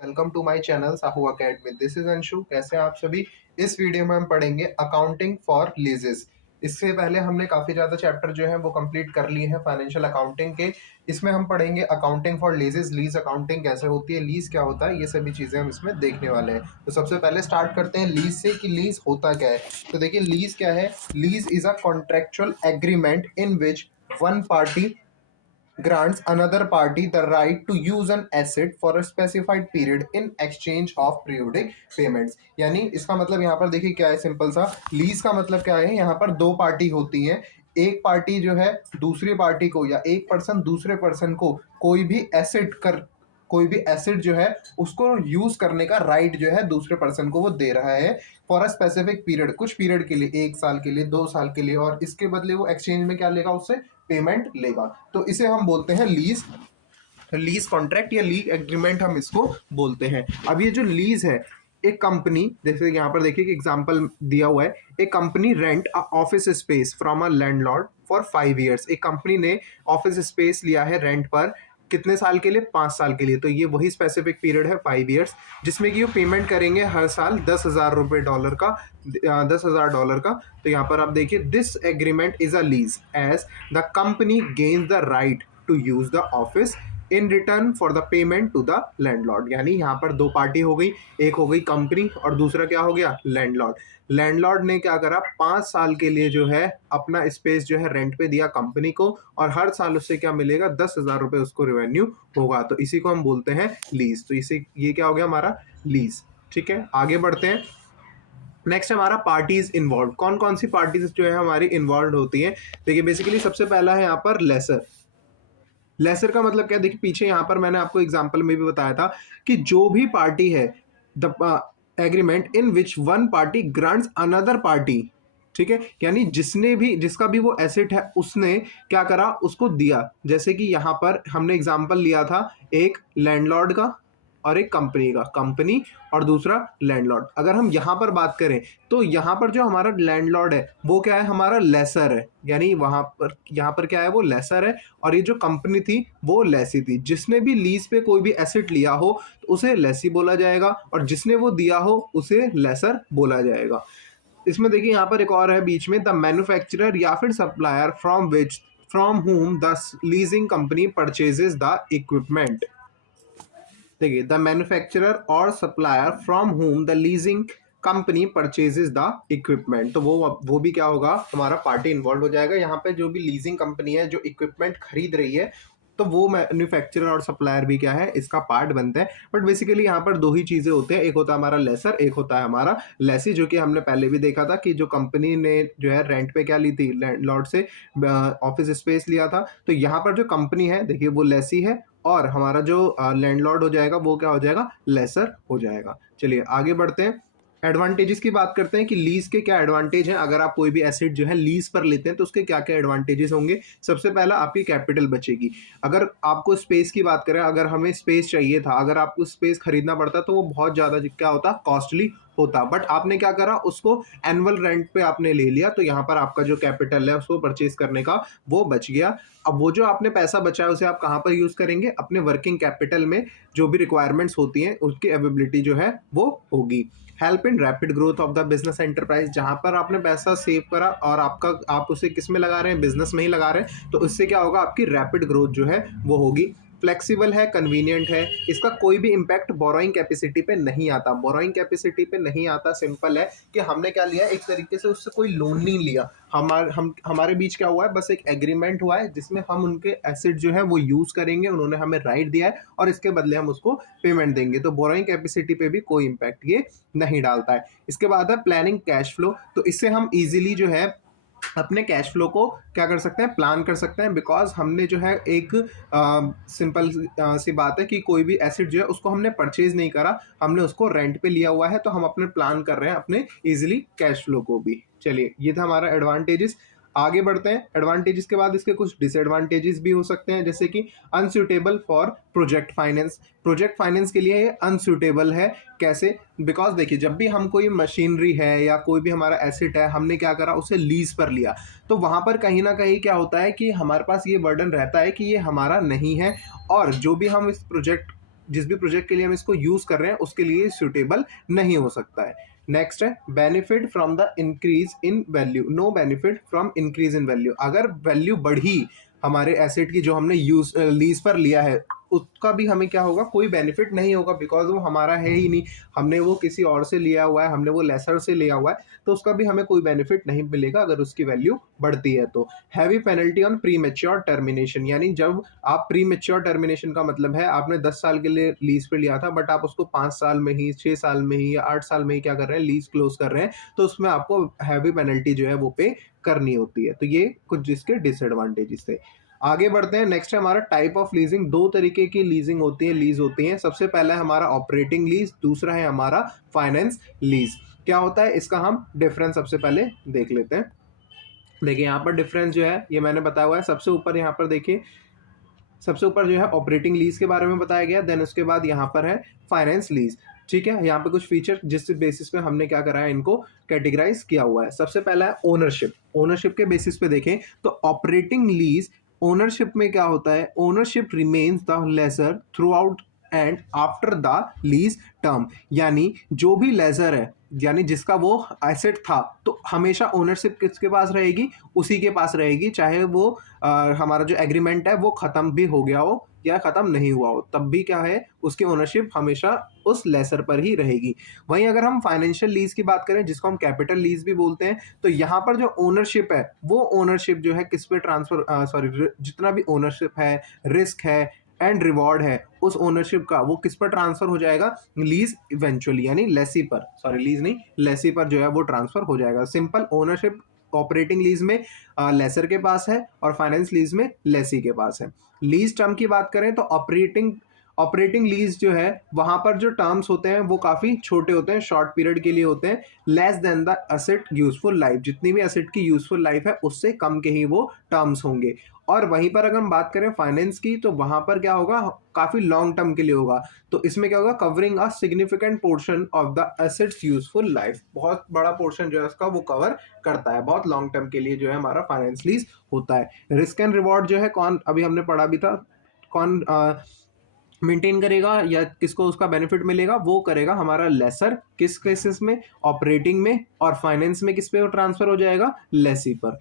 Welcome to my channel Sahu academy. This is Anshu. कैसे हैं आप सभी। इस वीडियो में हम पढ़ेंगे अकाउंटिंग फॉर लीजेस। इससे पहले हमने काफी ज्यादा चैप्टर जो है वो कंप्लीट कर लिए हैं फाइनेंशियल अकाउंटिंग के। इसमें हम पढ़ेंगे अकाउंटिंग फॉर लीजेस, लीज अकाउंटिंग कैसे होती है, लीज क्या होता है, ये सभी चीजें हम इसमें देखने वाले हैं। तो सबसे पहले स्टार्ट करते हैं लीज से कि लीज होता क्या है। तो देखिए लीज क्या है। Lease is a contractual agreement in which one party grants another party the right to use an asset for a specified period in exchange of periodic payments। यानी इसका मतलब यहाँ पर देखिए क्या है, सिंपल सा लीज का मतलब क्या है। यहाँ पर दो पार्टी होती हैं। एक पार्टी जो है दूसरी पार्टी को, या एक पर्सन दूसरे पर्सन को कोई भी एसेट जो है उसको यूज करने का राइट जो है दूसरे पर्सन को वो दे रहा है फॉर अ स्पेसिफिक पीरियड, कुछ पीरियड के लिए, 1 साल के लिए, 2 साल के लिए, और इसके बदले वो एक्सचेंज में क्या लेगा, उससे पेमेंट लेगा। तो इसे हम बोलते हैं लीज। लीज कॉन्ट्रैक्ट या लीज एग्रीमेंट हम इसको बोलते हैं। अब ये जो लीज है, एक कंपनी, जैसे यहाँ पर देखिए कि एग्जांपल दिया हुआ है, एक company rent a office space from a landlord for 5 years। एक कंपनी ने ऑफिस स्पेस लिया है रेंट पर, कितने साल के लिए, 5 साल के लिए। तो ये वही स्पेसिफिक पीरियड है 5 years, जिसमें कि वो पेमेंट करेंगे हर साल $10,000 का, $10,000 का। तो यहाँ पर आप देखिए this agreement is a lease as the company gains the right to use the office in return for the payment to the landlord. यानी यहाँ पर दो पार्टी हो गई, एक हो गई कंपनी और दूसरा क्या हो गया, लैंडलॉर्ड। लैंडलॉर्ड ने क्या करा, 5 साल के लिए जो है अपना स्पेस जो है रेंट पे दिया कंपनी को, और हर साल उससे क्या मिलेगा, $10,000 उसको रेवेन्यू होगा। तो इसी को हम बोलते हैं लीज। तो इसे ये क्या हो गया हमारा लीज। ठीक है, आगे बढ़ते हैं। नेक्स्ट हमारा पार्टीज इन्वॉल्व। कौन कौन सी पार्टीज जो है हमारी इन्वॉल्व होती है। देखिए बेसिकली सबसे पहला है यहाँ पर लेसर। लेसर का मतलब क्या, देखिए पीछे यहाँ पर मैंने आपको एग्जांपल में भी बताया था कि जो भी पार्टी है, the agreement in which one party grants another party, ठीक है, यानी जिसका भी वो एसेट है उसने क्या करा, उसको दिया। जैसे कि यहाँ पर हमने एग्जांपल लिया था एक लैंडलॉर्ड का और एक कंपनी का, कंपनी और दूसरा लैंडलॉर्ड। अगर हम यहाँ पर बात करें तो यहाँ पर जो हमारा लैंडलॉर्ड है वो क्या है, हमारा लेसर है। यानी वहां पर यहाँ पर क्या है, वो लेसर है, और ये जो कंपनी थी वो लेसी थी। जिसने भी लीज पे कोई भी एसेट लिया हो तो उसे लेसी बोला जाएगा, और जिसने वो दिया हो उसे लेसर बोला जाएगा। इसमें देखिए यहाँ पर एक और है बीच में, द मैन्युफैक्चरर या फिर supplier from whom the leasing company purchases the equipment. देखिए द मैन्युफैक्चरर और supplier from whom the leasing company purchases the equipment. तो वो भी क्या होगा, हमारा पार्टी इन्वॉल्व हो जाएगा। यहाँ पे जो भी लीजिंग कंपनी है जो इक्विपमेंट खरीद रही है, तो वो मैन्युफैक्चरर और सप्लायर भी क्या है, इसका पार्ट बनते हैं। बट बेसिकली यहाँ पर दो ही चीजें होते हैं, एक होता है हमारा लेसर, एक होता है हमारा लेसी, जो कि हमने पहले भी देखा था कि जो कंपनी ने जो है रेंट पे क्या ली थी, लैंडलॉर्ड से ऑफिस स्पेस लिया था। तो यहाँ पर जो कंपनी है देखिए वो लेसी है, और हमारा जो लैंडलॉर्ड हो जाएगा वो क्या हो जाएगा, लेसर हो जाएगा। चलिए आगे बढ़ते हैं। एडवांटेजेस की बात करते हैं कि लीज के क्या एडवांटेज हैं। अगर आप कोई भी एसेट जो है लीज पर लेते हैं तो उसके क्या क्या एडवांटेजेस होंगे। सबसे पहला, आपकी कैपिटल बचेगी। अगर आपको स्पेस की बात करें, अगर हमें स्पेस चाहिए था, अगर आपको स्पेस खरीदना पड़ता तो वो बहुत ज़्यादा क्या होता, कॉस्टली होता। बट आपने क्या करा, उसको एनुअल रेंट पे आपने ले लिया, तो यहाँ पर आपका जो कैपिटल है उसको परचेज करने का वो बच गया। अब वो जो आपने पैसा बचाया उसे आप कहाँ पर यूज़ करेंगे, अपने वर्किंग कैपिटल में जो भी रिक्वायरमेंट्स होती हैं उसकी अवेबिलिटी जो है वो होगी। Help in rapid growth of the business enterprise. जहां पर आपने पैसा सेव करा और आप उसे किस में लगा रहे हैं, बिजनेस में ही लगा रहे हैं, तो इससे क्या होगा, आपकी रैपिड ग्रोथ जो है वो होगी। फ्लेक्सिबल है, कन्वीनियंट है, इसका कोई भी इम्पैक्ट बोरोइंग कैपेसिटी पे नहीं आता। बोरोइंग कैपेसिटी पे नहीं आता, सिंपल है कि हमने क्या लिया, एक तरीके से उससे कोई लोन नहीं लिया। हमारे बीच क्या हुआ है, बस एक एग्रीमेंट हुआ है जिसमें हम उनके एसेट जो है वो यूज करेंगे, उन्होंने हमें राइट दिया है और इसके बदले हम उसको पेमेंट देंगे। तो बोरोइंग कैपेसिटी पे भी कोई इम्पैक्ट ये नहीं डालता है। इसके बाद है प्लानिंग कैश फ्लो। तो इससे हम इजीली जो है अपने कैश फ्लो को क्या कर सकते हैं, प्लान कर सकते हैं। बिकॉज हमने जो है एक सिंपल सी बात है कि कोई भी एसेट जो है उसको हमने परचेज नहीं करा, हमने उसको रेंट पे लिया हुआ है, तो हम अपने प्लान कर रहे हैं अपने इजीली कैश फ्लो को भी। चलिए ये था हमारा एडवांटेजेस। आगे बढ़ते हैं। एडवांटेजेस के बाद इसके कुछ डिसएडवांटेजेस भी हो सकते हैं, जैसे कि unsuitable for project finance. Project finance के लिए ये अनसूटेबल है। कैसे, बिकॉज देखिए जब भी हम कोई मशीनरी है या कोई भी हमारा एसेट है, हमने क्या करा, उसे लीज पर लिया, तो वहाँ पर कहीं ना कहीं क्या होता है कि हमारे पास ये बर्डन रहता है कि ये हमारा नहीं है, और जो भी हम इस प्रोजेक्ट जिस भी प्रोजेक्ट के लिए हम इसको यूज कर रहे हैं उसके लिए सुटेबल नहीं हो सकता है। नेक्स्ट है benefit from the increase in value, no benefit from increase in value. अगर वैल्यू बढ़ी हमारे एसेट की जो हमने यूज लीज पर लिया है उसका भी हमें क्या होगा, कोई बेनिफिट नहीं होगा, बिकॉज वो हमारा है ही नहीं, हमने वो किसी और से लिया हुआ है, हमने वो लेसर से लिया हुआ है, तो उसका भी हमें कोई बेनिफिट नहीं मिलेगा अगर उसकी वैल्यू बढ़ती है तो। Heavy penalty on pre mature termination, यानी जब आप प्री मेच्योर टर्मिनेशन का मतलब है आपने 10 साल के लिए लीज पे लिया था बट आप उसको 5 साल में ही, 6 साल में ही या 8 साल में ही क्या कर रहे हैं, लीज क्लोज कर रहे हैं, तो उसमें आपको हैवी पेनल्टी जो है वो पे करनी होती है। तो ये कुछ जिसके डिसएडवांटेजेस थे। आगे बढ़ते हैं। नेक्स्ट है हमारा टाइप ऑफ लीजिंग। दो तरीके की लीजिंग होती है, लीज होती है। सबसे पहला है हमारा ऑपरेटिंग लीज, दूसरा है हमारा फाइनेंस लीज। क्या होता है इसका हम डिफरेंस सबसे पहले देख लेते हैं। देखिए यहाँ पर डिफरेंस जो है ये मैंने बताया हुआ है। सबसे ऊपर यहाँ पर देखिए, सबसे ऊपर जो है ऑपरेटिंग लीज के बारे में बताया गया, देन उसके बाद यहाँ पर है फाइनेंस लीज। ठीक है, यहाँ पे कुछ फीचर जिस बेसिस पे हमने क्या करा है, इनको कैटेगराइज किया हुआ है। सबसे पहला है ओनरशिप। ओनरशिप के बेसिस पे देखें तो ऑपरेटिंग लीज ओनरशिप में क्या होता है, ownership remains the lessor throughout and after the lease term. यानी जो भी लेजर है, यानी जिसका वो एसेट था, तो हमेशा ओनरशिप किसके पास रहेगी, उसी के पास रहेगी, चाहे वो हमारा जो एग्रीमेंट है वो खत्म भी हो गया हो या खत्म नहीं हुआ हो, तब भी क्या है, उसकी ओनरशिप हमेशा उस लेसर पर ही रहेगी। वहीं अगर हम फाइनेंशियल लीज की बात करें, जिसको हम कैपिटल लीज भी बोलते हैं, तो यहाँ पर जो ओनरशिप है वो ओनरशिप जो है किस पे ट्रांसफर, सॉरी, जितना भी ओनरशिप है, रिस्क है एंड रिवॉर्ड है, उस ओनरशिप का वो किस पर ट्रांसफर हो जाएगा, लीज इवेंचुअली, यानी लेसी पर, सॉरी लीज नहीं, लेसी पर जो है वो ट्रांसफर हो जाएगा। सिंपल ओनरशिप ऑपरेटिंग लीज में लेसर के पास है और फाइनेंस लीज में लेसी के पास है। लीज टर्म की बात करें तो ऑपरेटिंग लीज जो है वहां पर जो टर्म्स होते हैं वो काफी छोटे होते हैं, शॉर्ट पीरियड के लिए होते हैं, less than the asset useful life. जितनी भी एसेट की यूजफुल लाइफ है उससे कम के ही वो टर्म्स होंगे। और वहीं पर अगर हम बात करें फाइनेंस की, तो वहां पर क्या होगा, काफी लॉन्ग टर्म के लिए होगा। तो इसमें क्या होगा, covering a significant portion of the assets useful life. बहुत बड़ा पोर्शन जो है उसका वो कवर करता है, बहुत लॉन्ग टर्म के लिए जो है हमारा फाइनेंस लीज होता है। रिस्क एंड रिवॉर्ड जो है कौन, अभी हमने पढ़ा भी था, कौन मेंटेन करेगा या किसको उसका बेनिफिट मिलेगा, वो करेगा हमारा लेसर। किस केसेस में, ऑपरेटिंग में, और फाइनेंस में किस पे ट्रांसफर हो जाएगा, लेसी पर।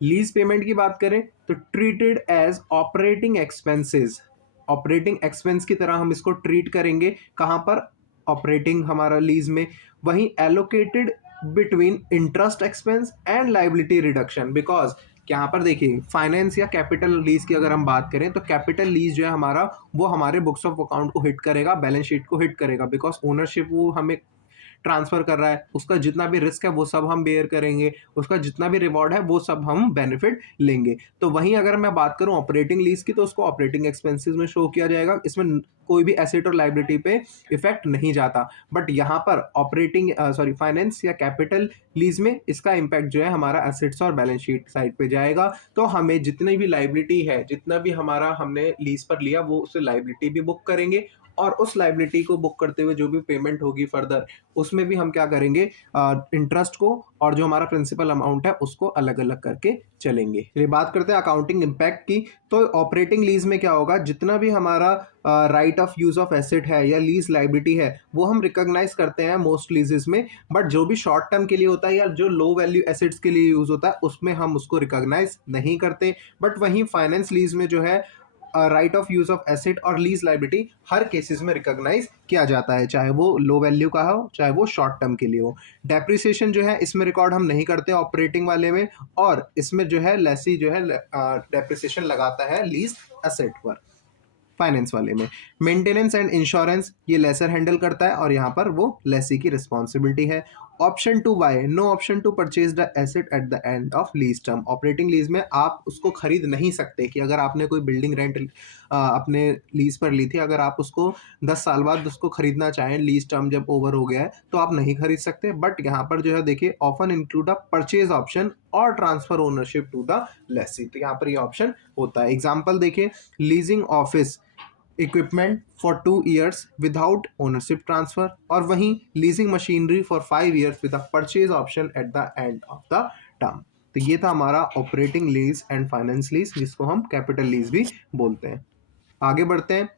लीज पेमेंट की बात करें तो treated as operating expenses, operating expense की तरह हम इसको ट्रीट करेंगे। कहां पर, ऑपरेटिंग हमारा लीज में। वहीं allocated between interest expense and liability reduction, because यहाँ पर देखिए फाइनेंस या कैपिटल लीज की अगर हम बात करें तो कैपिटल लीज जो है हमारा, वो हमारे बुक्स ऑफ अकाउंट को हिट करेगा, बैलेंस शीट को हिट करेगा, बिकॉज ओनरशिप वो हमें ट्रांसफर कर रहा है, उसका जितना भी रिस्क है वो सब हम बेयर करेंगे, उसका जितना भी रिवॉर्ड है वो सब हम बेनिफिट लेंगे। तो वहीं अगर मैं बात करूं ऑपरेटिंग लीज की, तो उसको ऑपरेटिंग एक्सपेंसेस में शो किया जाएगा, इसमें कोई भी एसेट और लाइबिलिटी पे इफेक्ट नहीं जाता। बट यहाँ पर ऑपरेटिंग सॉरी फाइनेंस या कैपिटल लीज में इसका इम्पैक्ट जो है हमारा एसेट्स और बैलेंस शीट साइड पे जाएगा। तो हमें जितनी भी लाइबिलिटी है, जितना भी हमारा हमने लीज पर लिया, वो उससे लाइबिलिटी भी बुक करेंगे, और उस लाइबिलिटी को बुक करते हुए जो भी पेमेंट होगी फर्दर, उसमें भी हम क्या करेंगे, इंटरेस्ट को और जो हमारा प्रिंसिपल अमाउंट है उसको अलग अलग करके चलेंगे। ये बात करते हैं अकाउंटिंग इम्पैक्ट की। तो ऑपरेटिंग लीज में क्या होगा, जितना भी हमारा right of use of asset है या लीज लाइबिलिटी है वो हम रिकॉग्नाइज करते हैं मोस्ट लीजेस में, बट जो भी शॉर्ट टर्म के लिए होता है या जो लो वैल्यू एसेट्स के लिए यूज होता है उसमें हम उसको रिकॉग्नाइज नहीं करते। बट वहीं फाइनेंस लीज में जो है right of use of asset और लीज लाइबिलिटी हर केसेस में रिकॉग्नाइज किया जाता है, चाहे वो लो वैल्यू का हो चाहे वो शॉर्ट टर्म के लिए हो। डेप्रिसिएशन जो है इसमें रिकॉर्ड हम नहीं करते ऑपरेटिंग वाले में, और इसमें जो है लेसी जो है डेप्रिसिएशन लगाता है लीज एसेट पर, फाइनेंस वाले में। मेंटेनेंस एंड इंश्योरेंस ये लेसर हैंडल करता है और यहाँ पर वो लेसी की रिस्पॉन्सिबिलिटी है। Option to buy, no option to purchase the asset at the end of lease term. Operating lease में आप उसको खरीद नहीं सकते, कि अगर आपने कोई बिल्डिंग रेंट अपने लीज पर ली थी, अगर आप उसको 10 साल बाद उसको खरीदना चाहें, लीज टर्म जब ओवर हो गया है, तो आप नहीं खरीद सकते। बट यहाँ पर जो है देखिए, often include a purchase option और transfer ownership to the lessee, तो यहाँ पर ये ऑप्शन होता है। एग्जाम्पल देखिए, leasing office equipment for 2 years without ownership transfer, और वहीं leasing machinery for 5 years with a purchase option at the end of the term. तो ये था हमारा operating lease and finance lease, जिसको हम कैपिटल लीज भी बोलते हैं। आगे बढ़ते हैं।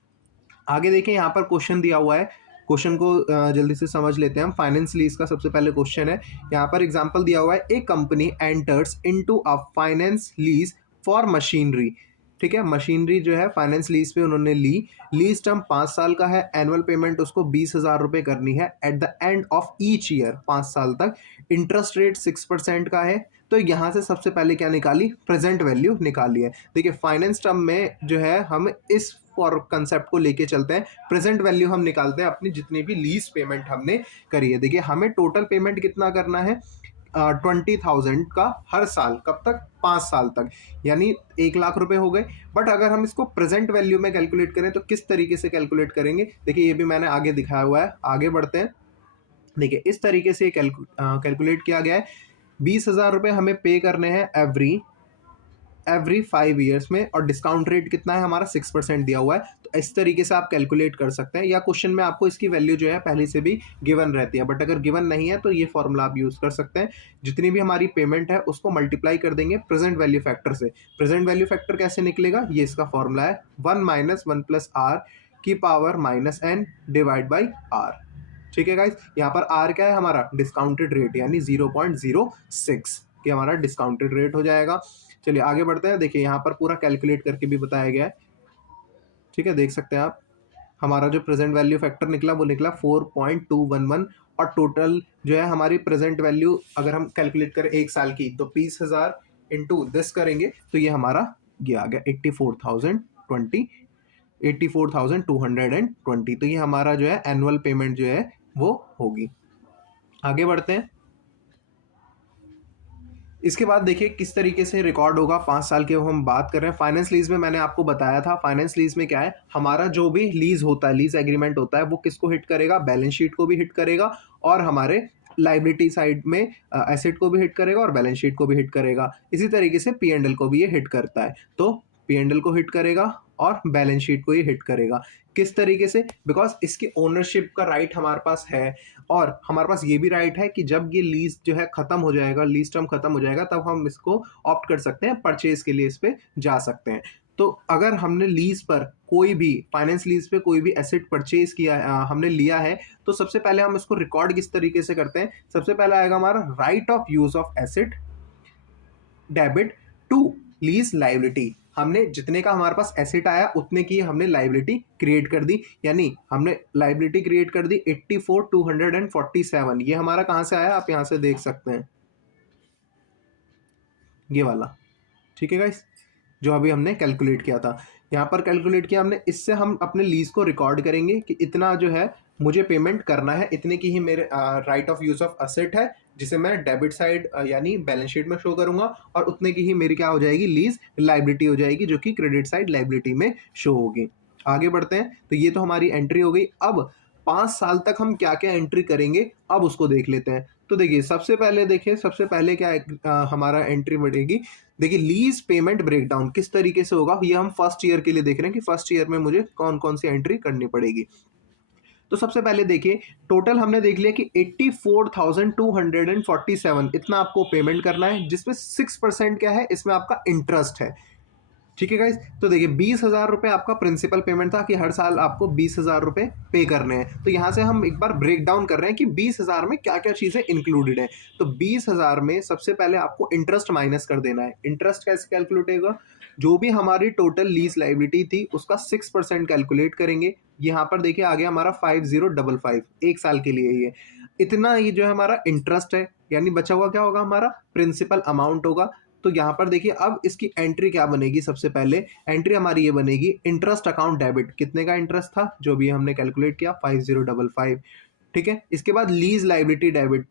आगे देखिए यहाँ पर क्वेश्चन दिया हुआ है, क्वेश्चन को जल्दी से समझ लेते हैं हम। फाइनेंस लीज का सबसे पहले क्वेश्चन है, यहाँ पर एग्जांपल दिया हुआ है, a company enters into a finance lease for machinery. ठीक है, मशीनरी जो है फाइनेंस लीज पे उन्होंने ली, लीज टर्म 5 साल का है, एनुअल पेमेंट उसको 20,000 रुपये करनी है eight the end of each year, 5 साल तक। इंटरेस्ट रेट 6% का है। तो यहाँ से सबसे पहले क्या निकाली, प्रेजेंट वैल्यू निकाली है। देखिए फाइनेंस टर्म में जो है हम इस फॉर कंसेप्ट को लेके चलते हैं, प्रेजेंट वैल्यू हम निकालते हैं अपनी जितनी भी लीज पेमेंट हमने करी है। देखिए हमें टोटल पेमेंट कितना करना है, 20,000 का हर साल, कब तक, 5 साल तक, यानी 1,00,000 रुपए हो गए। बट अगर हम इसको प्रेजेंट वैल्यू में कैलकुलेट करें तो किस तरीके से कैलकुलेट करेंगे, देखिए ये भी मैंने आगे दिखाया हुआ है, आगे बढ़ते हैं। देखिए इस तरीके से कैलकुलेट किया गया है, 20,000 रुपये हमें पे करने हैं एवरी 5 ईयर्स में, और डिस्काउंट रेट कितना है हमारा, 6% दिया हुआ है। तो इस तरीके से आप कैलकुलेट कर सकते हैं, या क्वेश्चन में आपको इसकी वैल्यू जो है पहले से भी गिवन रहती है, बट अगर गिवन नहीं है तो ये फॉर्मूला आप यूज़ कर सकते हैं। जितनी भी हमारी पेमेंट है उसको मल्टीप्लाई कर देंगे प्रेजेंट वैल्यू फैक्टर से। प्रेजेंट वैल्यू फैक्टर कैसे निकलेगा, ये इसका फॉर्मूला है, 1 - 1 + r की power -n divide by r। ठीक है गाइस, यहाँ पर r क्या है हमारा, डिस्काउंटेड रेट, यानी 0.06 कि हमारा डिस्काउंटेड रेट हो जाएगा। चलिए आगे बढ़ते हैं। देखिए यहाँ पर पूरा कैलकुलेट करके भी बताया गया है। ठीक है, देख सकते हैं आप, हमारा जो प्रेजेंट वैल्यू फैक्टर निकला वो निकला 4.211, और टोटल जो है हमारी प्रेजेंट वैल्यू अगर हम कैलकुलेट करें 1 साल की, तो 20,000 इंटू दिस करेंगे तो ये हमारा ये आ गया 84,220। तो ये हमारा जो है एनुअल पेमेंट जो है वो होगी। आगे बढ़ते हैं। इसके बाद देखिए किस तरीके से रिकॉर्ड होगा, 5 साल के हम बात कर रहे हैं। फाइनेंस लीज में मैंने आपको बताया था, फाइनेंस लीज में क्या है, हमारा जो भी लीज होता है, लीज एग्रीमेंट होता है, वो किसको हिट करेगा, बैलेंस शीट को भी हिट करेगा, और हमारे लाइबिलिटी साइड में एसेट को भी हिट करेगा और बैलेंस शीट को भी हिट करेगा। इसी तरीके से P&L को भी ये हिट करता है, तो P&L को हिट करेगा और बैलेंस शीट को ये हिट करेगा। किस तरीके से, बिकॉज इसकी ओनरशिप का राइट हमारे पास है, और हमारे पास ये भी राइट है कि जब ये लीज जो है खत्म हो जाएगा, लीज टर्म खत्म हो जाएगा, तब हम इसको ऑप्ट कर सकते हैं, परचेज के लिए इस पे जा सकते हैं। तो अगर हमने लीज पर कोई भी, फाइनेंस लीज पे कोई भी एसेट परचेज किया हमने लिया है, तो सबसे पहले हम इसको रिकॉर्ड किस तरीके से करते हैं, सबसे पहले आएगा हमारा right of use of asset debit to lease liability. हमने जितने का हमारे पास एसेट आया उतने की हमने लाइबिलिटी क्रिएट कर दी, यानी हमने लाइबिलिटी क्रिएट कर दी 84,247। ये हमारा कहाँ से आया, आप यहाँ से देख सकते हैं, ये वाला। ठीक है गाइस, जो अभी हमने कैलकुलेट किया था, यहाँ पर कैलकुलेट किया हमने, इससे हम अपने लीज को रिकॉर्ड करेंगे कि इतना जो है मुझे पेमेंट करना है, इतने की ही मेरे right of use of asset है, जिसे मैं डेबिट साइड यानी बैलेंस शीट में शो करूंगा, और उतने की ही मेरी क्या हो जाएगी, लीज लाइबिलिटी हो जाएगी, जो कि क्रेडिट साइड लाइबिलिटी में शो होगी। आगे बढ़ते हैं। तो ये तो हमारी एंट्री हो गई। अब 5 साल तक हम क्या क्या एंट्री करेंगे, अब उसको देख लेते हैं। तो देखिए सबसे पहले देखिए, सबसे पहले क्या हमारा एंट्री बढ़ेगी। देखिए लीज पेमेंट ब्रेकडाउन किस तरीके से होगा, ये हम फर्स्ट ईयर के लिए देख रहे हैं कि फर्स्ट ईयर में मुझे कौन कौन सी एंट्री करनी पड़ेगी। तो सबसे पहले देखिए, टोटल हमने देख लिया कि 84,247 इतना आपको पेमेंट करना है, जिसमें 6% क्या है, इसमें आपका इंटरेस्ट है। ठीक है गाइस, तो देखिए 20,000 रुपये आपका प्रिंसिपल पेमेंट था कि हर साल आपको 20,000 रुपये पे करने हैं। तो यहाँ से हम एक बार ब्रेक डाउन कर रहे हैं कि 20,000 में क्या क्या चीज़ें इंक्लूडेड हैं। तो 20,000 में सबसे पहले आपको इंटरेस्ट माइनस कर देना है। इंटरेस्ट कैसे कैलकुलेट होगा, जो भी हमारी टोटल लीज लाइबिलिटी थी उसका 6% कैलकुलेट करेंगे। यहाँ पर देखिए आ गया हमारा 5055, 1 साल के लिए ये इतना, ये जो है हमारा इंटरेस्ट है, यानी बचा हुआ क्या होगा, हमारा प्रिंसिपल अमाउंट होगा। तो यहाँ पर देखिए अब इसकी एंट्री क्या बनेगी, सबसे पहले एंट्री हमारी ये बनेगी, इंटरेस्ट अकाउंट डेबिट, कितने का इंटरेस्ट था जो भी हमने कैलकुलेट किया 5055। ठीक है, इसके बाद लीज लाइबिलिटी डेबिट,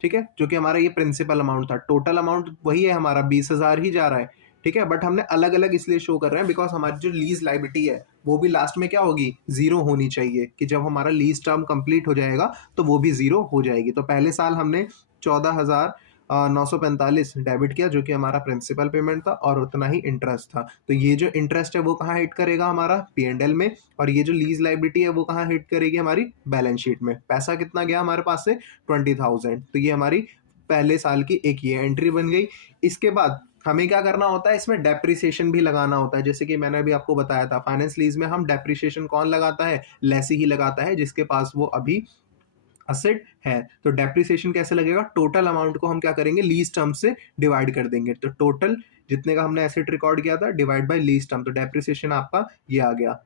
ठीक है, जो कि हमारा ये प्रिंसिपल अमाउंट था, टोटल अमाउंट वही है हमारा 20,000 ही जा रहा है। ठीक है, बट हमने अलग अलग इसलिए शो कर रहे हैं बिकॉज हमारी जो लीज लाइबिलिटी है वो भी लास्ट में क्या होगी, जीरो होनी चाहिए, कि जब हमारा लीज टर्म कंप्लीट हो जाएगा तो वो भी जीरो हो जाएगी। तो पहले साल हमने 14,945 डेबिट किया, जो कि हमारा प्रिंसिपल पेमेंट था, और उतना ही इंटरेस्ट था। तो ये जो इंटरेस्ट है वो कहाँ हिट करेगा, हमारा P&L में, और ये जो लीज लाइबिलिटी है वो कहाँ हिट करेगी, हमारी बैलेंस शीट में। पैसा कितना गया हमारे पास से, 20,000। तो ये हमारी पहले साल की एक ये एंट्री बन गई। इसके बाद हमें क्या करना होता है, इसमें डेप्रिसिएशन भी लगाना होता है। जैसे कि मैंने अभी आपको बताया था, फाइनेंस लीज में हम डेप्रिसिएशन कौन लगाता है, लेसी ही लगाता है, जिसके पास वो अभी असेट है। तो डेप्रिसिएशन कैसे लगेगा, टोटल अमाउंट को हम क्या करेंगे, लीज टर्म से डिवाइड कर देंगे। तो टोटल जितने का हमने एसेट रिकॉर्ड किया था डिवाइड बाय लीज टर्म, तो डेप्रिसिएशन आपका ये आ गया।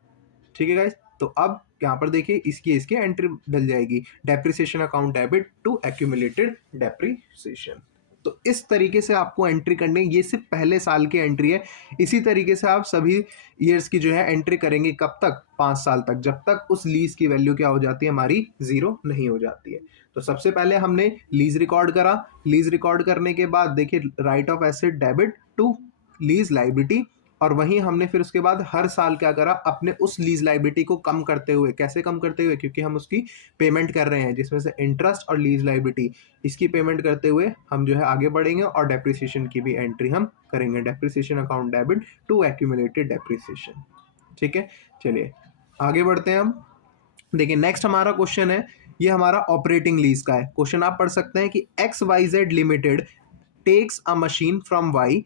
ठीक है गाइस, तो अब यहाँ पर देखिए इसकी एंट्री डल जाएगी, depreciation account debit to accumulated depreciation. तो इस तरीके से आपको एंट्री करनी है, ये सिर्फ पहले साल की एंट्री है। इसी तरीके से आप सभी ईयर्स की जो है एंट्री करेंगे, कब तक, 5 साल तक, जब तक उस लीज की वैल्यू क्या हो जाती है, हमारी 0 नहीं हो जाती है। तो सबसे पहले हमने लीज रिकॉर्ड करा, लीज रिकॉर्ड करने के बाद देखिए right of asset debit to lease liability, और वहीं हमने फिर उसके बाद हर साल क्या करा, अपने उस लीज लाइबिलिटी को कम करते हुए, कैसे कम करते हुए, क्योंकि हम उसकी पेमेंट कर रहे हैं, जिसमें से इंटरेस्ट और लीज लाइबिलिटी, इसकी पेमेंट करते हुए हम जो है आगे बढ़ेंगे और डेप्रिसिएशन की भी एंट्री हम करेंगे, depreciation account debit to accumulated depreciation. ठीक है, चलिए आगे बढ़ते हैं हम। देखिए नेक्स्ट हमारा क्वेश्चन है, ये हमारा ऑपरेटिंग लीज का है। क्वेश्चन आप पढ़ सकते हैं कि XYZ limited takes a machine from Y,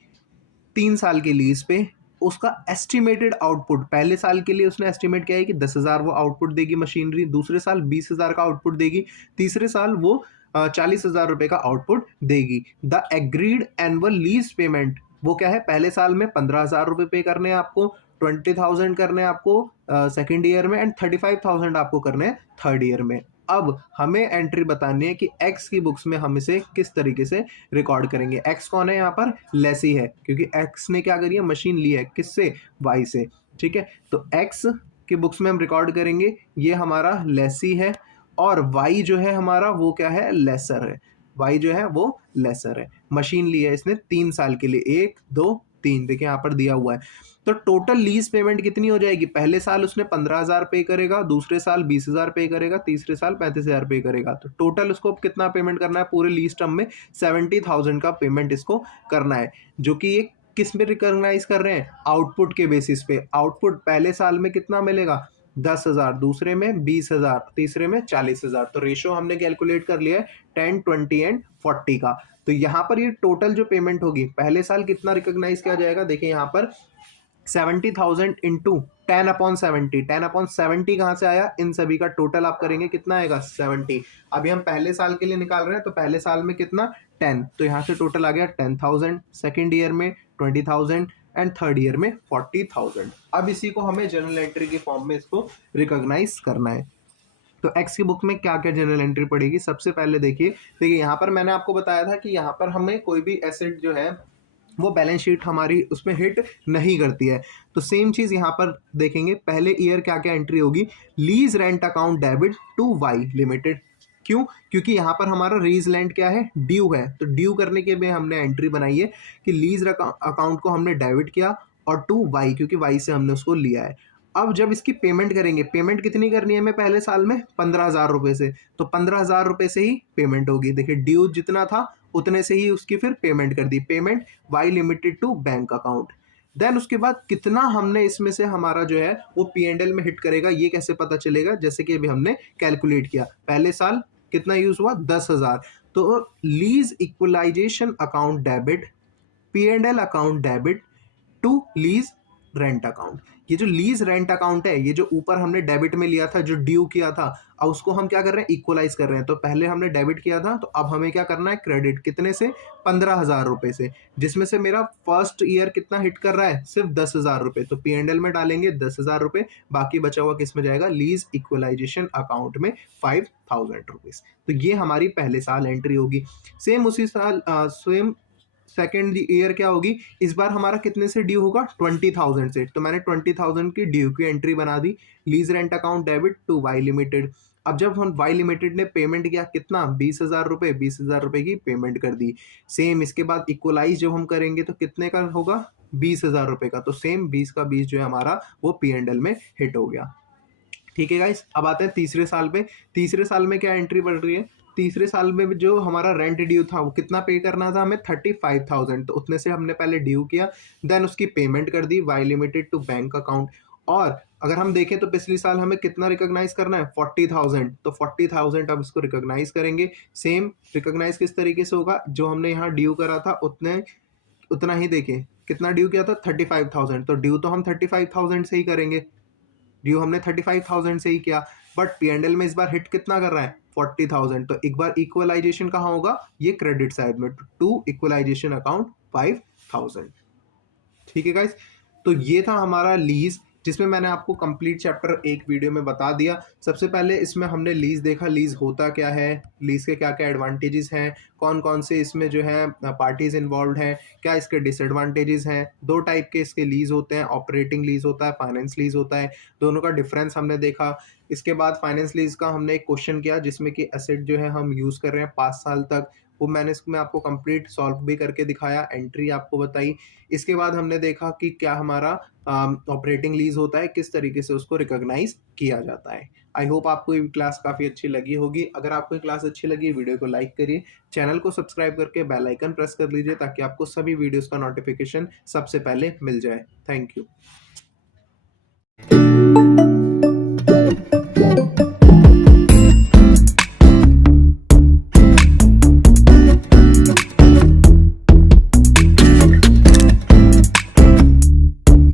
3 साल के लीज पे, उसका एस्टिमेटेड आउटपुट, पहले साल के लिए उसने एस्टिमेट किया है कि 10,000 वो आउटपुट देगी मशीनरी, दूसरे साल 20,000 का आउटपुट देगी, तीसरे साल वो 40,000 रुपए का आउटपुट देगी। The agreed annual lease payment, वो क्या है, पहले साल में 15,000 रुपए पे करने हैं आपको, 20,000 करने हैं आपको सेकेंड ईयर में, एंड 35,000 आपको करने हैं थर्ड ईयर में। अब हमें एंट्री बतानी है कि एक्स की बुक्स में हम इसे किस तरीके से रिकॉर्ड करेंगे। एक्स कौन है यहाँ पर, लेसी है, क्योंकि एक्स ने क्या करी है, मशीन ली है, किससे, वाई से। ठीक है, तो एक्स के बुक्स में हम रिकॉर्ड करेंगे, ये हमारा लेसी है, और वाई जो है हमारा वो क्या है, लेसर है। वाई जो है वो लेसर है, मशीन ली है इसने 3 साल के लिए, 1 2 3, देखिए यहाँ पर दिया हुआ है। तो टोटल लीज पेमेंट कितनी हो जाएगी, पहले साल उसने 15,000 पे करेगा, दूसरे साल 20,000 पे करेगा, तीसरे साल 35,000 पे करेगा। तो टोटल उसको कितना पेमेंट करना है, पूरे लीज टर्म में 70,000 का पेमेंट इसको करना है, जो कि ये किस में रिकॉग्नाइज कर रहे हैं, आउटपुट के बेसिस पे। आउटपुट पहले साल में कितना मिलेगा, 10,000, दूसरे में 20,000, तीसरे में 40,000। तो रेशो हमने कैलकुलेट कर लिया है 10, 20 एंड 40 का। तो यहाँ पर ये टोटल जो पेमेंट होगी, पहले साल कितना रिकॉग्नाइज किया जाएगा, देखिए यहाँ पर 70,000 इंटू 10/70, 10/70 कहाँ से आया, इन सभी का टोटल आप करेंगे, कितना आएगा, 70। अभी हम पहले साल के लिए निकाल रहे हैं, तो पहले साल में कितना, 10, तो यहाँ से टोटल आ गया 10,000, सेकेंड ईयर में 20,000 एंड थर्ड ईयर में 40,000। अब इसी को हमें जर्नल एंट्री के फॉर्म में इसको रिकॉग्नाइज करना है। तो एक्स की बुक में क्या क्या जर्नल एंट्री पड़ेगी, सबसे पहले देखिए यहाँ पर मैंने आपको बताया था कि यहाँ पर हमें कोई भी एसेट जो है वो बैलेंस शीट हमारी उसमें हिट नहीं करती है। तो सेम चीज यहाँ पर देखेंगे, पहले ईयर क्या क्या एंट्री होगी, lease rent account debit to Y limited. क्यों, क्योंकि यहाँ पर हमारा लीज रेंट क्या है, ड्यू है, तो ड्यू करने के लिए हमने एंट्री बनाई है कि लीज अकाउंट को हमने डेबिट किया, और टू वाई, क्योंकि वाई से हमने उसको लिया है। अब जब इसकी पेमेंट करेंगे, पेमेंट कितनी करनी है हमें पहले साल में, 15,000 रुपए से, तो 15,000 रुपए से ही पेमेंट होगी। देखिए ड्यू जितना था उतने से ही उसकी फिर पेमेंट कर दी, payment Y limited to bank account. Then उसके बाद कितना हमने इसमें से हमारा जो है वो P&L में हिट करेगा, ये कैसे पता चलेगा, जैसे कि अभी हमने कैलकुलेट किया, पहले साल कितना यूज हुआ, 10,000, तो lease equalisation account debit, P&L account debit to lease rent account. ये जो लीज रेंट अकाउंट है, ये जो ऊपर हमने डेबिट में लिया था, जो ड्यू किया था, अब उसको हम क्या कर रहे हैं, इक्वलाइज कर रहे हैं। तो पहले हमने डेबिट किया था, तो अब हमें क्या करना है, क्रेडिट, कितने से, 15,000 रुपए से, जिसमें से मेरा फर्स्ट ईयर कितना हिट कर रहा है, सिर्फ 10,000 रुपए। तो P&L में डालेंगे 10,000 रुपए, बाकी बचा हुआ किस में जाएगा, लीज इक्वलाइजेशन अकाउंट में 5,000 रुपीज। तो ये हमारी पहले साल एंट्री होगी। सेम उसी साल सेम सेकेंड ईयर क्या होगी, इस बार हमारा कितने से ड्यू होगा, 20,000 से, तो मैंने 20,000 की ड्यू की एंट्री बना दी, lease rent account debit to Y limited. अब जब हम वाई लिमिटेड ने पेमेंट किया कितना, 20,000 रुपए, 20,000 रुपए की पेमेंट कर दी। सेम इसके बाद इक्वलाइज जब हम करेंगे तो कितने का होगा, 20,000 रुपए का, तो सेम 20 का 20 जो है हमारा वो P&L में हिट हो गया। ठीक है गाइस, अब आते हैं तीसरे साल पे। तीसरे साल में क्या एंट्री बढ़ रही है, तीसरे साल में जो हमारा रेंट ड्यू था वो कितना पे करना था हमें, 35,000, तो उतने से हमने पहले ड्यू किया, देन उसकी पेमेंट कर दी Y limited to bank account. और अगर हम देखें तो पिछले साल हमें कितना रिकॉग्नाइज करना है, 40,000, तो 40,000 अब इसको रिकॉग्नाइज करेंगे। सेम रिकॉग्नाइज किस तरीके से होगा, जो हमने यहाँ ड्यू करा था उतने उतना ही देखें, कितना ड्यू किया था 35,000, तो ड्यू तो हम 35,000 से ही करेंगे, ड्यू हमने 35,000 से ही किया, बट P&L में इस बार हिट कितना कर रहा है 40,000, तो एक बार इक्वलाइजेशन कहाँ होगा, ये क्रेडिट साइड में, टू इक्वलाइजेशन अकाउंट 5,000। ठीक है गाइस, तो ये था हमारा लीज, जिसमें मैंने आपको कंप्लीट चैप्टर एक वीडियो में बता दिया। सबसे पहले इसमें हमने लीज देखा, लीज होता क्या है, लीज के क्या क्या एडवांटेजेस हैं, कौन कौन से इसमें जो है पार्टीज इन्वॉल्व हैं, क्या इसके डिसएडवांटेजेस हैं। दो टाइप के इसके लीज होते हैं, ऑपरेटिंग लीज होता है, फाइनेंस लीज होता है, दोनों का डिफरेंस हमने देखा। इसके बाद फाइनेंस लीज का हमने एक क्वेश्चन किया जिसमें कि एसेट जो है हम यूज कर रहे हैं 5 साल तक, वो मैंने इसमें आपको कंप्लीट सॉल्व भी करके दिखाया, एंट्री आपको बताई। इसके बाद हमने देखा कि क्या हमारा ऑपरेटिंग लीज होता है, किस तरीके से उसको रिकॉग्नाइज किया जाता है। आई होप आपको ये क्लास काफ़ी अच्छी लगी होगी। अगर आपको ये क्लास अच्छी लगी, वीडियो को लाइक करिए, चैनल को सब्सक्राइब करके बेल आइकन प्रेस कर लीजिए ताकि आपको सभी वीडियोस का नोटिफिकेशन सबसे पहले मिल जाए। Thank you.